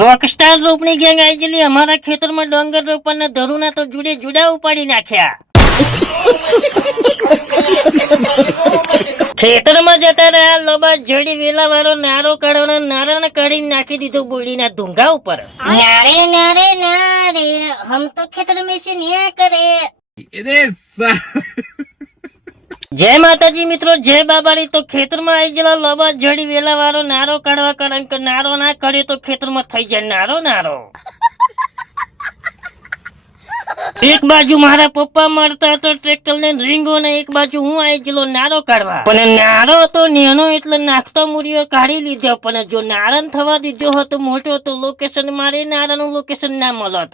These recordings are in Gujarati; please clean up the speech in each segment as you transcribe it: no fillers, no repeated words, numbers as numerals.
રોકસ્ટાર રોપની ગેંગ આવી ગયેલી અમારા ખેતરમાં ડોંગર રોપવાના ધરુના તો જુડે જુડા ઉપાડી નાખ્યા. ખેતરમાં જતા રહ્યા લોબા જડી વેલા વાળો નારો કાઢવાનો નારાને કાઢી નાખી દીધો બોડીના ધુંગા ઉપર. નારે નારે નારે હમ તો ખેતર મેં से नहीं करे. જય માતાજી મિત્રો, જય બાબારી. તો ખેતરમાં આવી ગયેલા લોબા જડી વેલા વાળો નારો કાઢવા કારણ કે નારો ના કાઢ્યો તો ખેતરમાં થઈ જાય નારો નારો. એક બાજુ મારા પપ્પા મારતા હતો ટ્રેક્ટર ને રીંગો ને એક બાજુ હું આવી ગયેલો નારો કાઢવા. પણ નારો તો નેનો એટલે નાખતો મૂળિયો કાઢી લીધો, પણ જો નારણ થવા દીધો હતો મોટો તો લોકેશન મારે નારાનું લોકેશન ના મળત.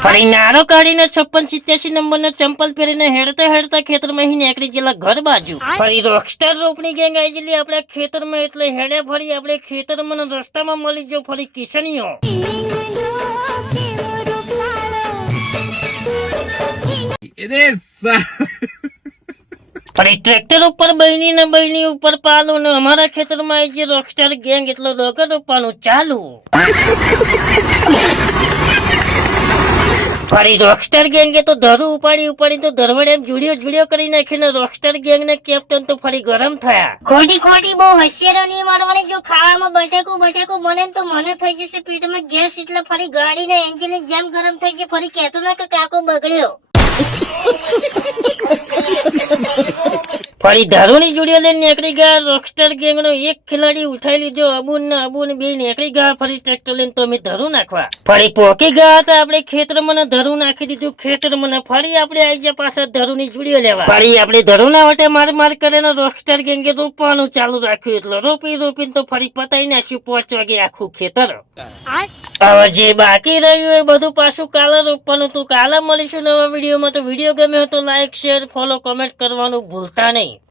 ફરી નારો કાઢીને 5687 નંબરનો ચંપલ પહેરીને હેડતા હેડતા ખેતરમાં નીકળી ગયેલા ઘર બાજુ. ફરી રોકસ્ટાર રોપની ગેંગ આવી ગયેલી આપણા ખેતરમાં એટલે હેડે ફરી આપણે ખેતરમાં રસ્તામાં મળી જો ફરી કિશનીઓ. ફરી ટ્રેક્ટર ઉપર બહેની ઉપર પાલું ને અમારા ખેતરમાં આવી જે રોકસ્ટાર ગેંગ એટલો ડોગર રોપવાનું ચાલુ. ફરી રોકસ્ટાર ગેંગે તો ધરું ઉપાડી તો ધરવડે જુડિયો કરી નાખીને રોકસ્ટાર ગેંગ ને કેપ્ટન તો ફરી ગરમ થયા. ખોટી બહુ હોશિયારો નહીં મારવાની. જો ખાવામાં બટાકું બને તો મને થઈ જશે પેટમાં ગેસ, એટલે ફરી ગાડીના એન્જિન જેમ ગરમ થઈ જાય. ફરી કહેતો ના કે કાકો બગડ્યો. ફરી ધરુની જુડીઓ લઈને નીકળી ગયા. રોકસ્ટાર ગેંગ નો એક ખેલાડી ઉઠાઈ લીધો. અબુન બે નીકળી ગયા ફરી ટ્રેક્ટર લઈને તો અમે ધરું નાખવા. ફરી પોકી ગયા હતા આપણે ખેતરમાં ધરું નાખી દીધું ખેતરમાં. ફરી આપણે આવી ગયા પાછા ધરુની જુડીઓ લેવા. ફરી આપણે ધરુના વટે માર કરીને રોકસ્ટાર ગેંગે રોપવાનું ચાલુ રાખ્યું. એટલે રોપીને તો ફરી પતાઈ નાખ્યું 5 વાગે આખું ખેતર. હવે જે બાકી રહ્યું એ બધું પાછું કાલે રોપવાનું હતું. કાલે મળીશું નવા વિડીયોમાં. તો વિડીયો ગમ્યો તો લાઈક શેર ફોલો કમેન્ટ કરવાનું ભૂલતા નહીં.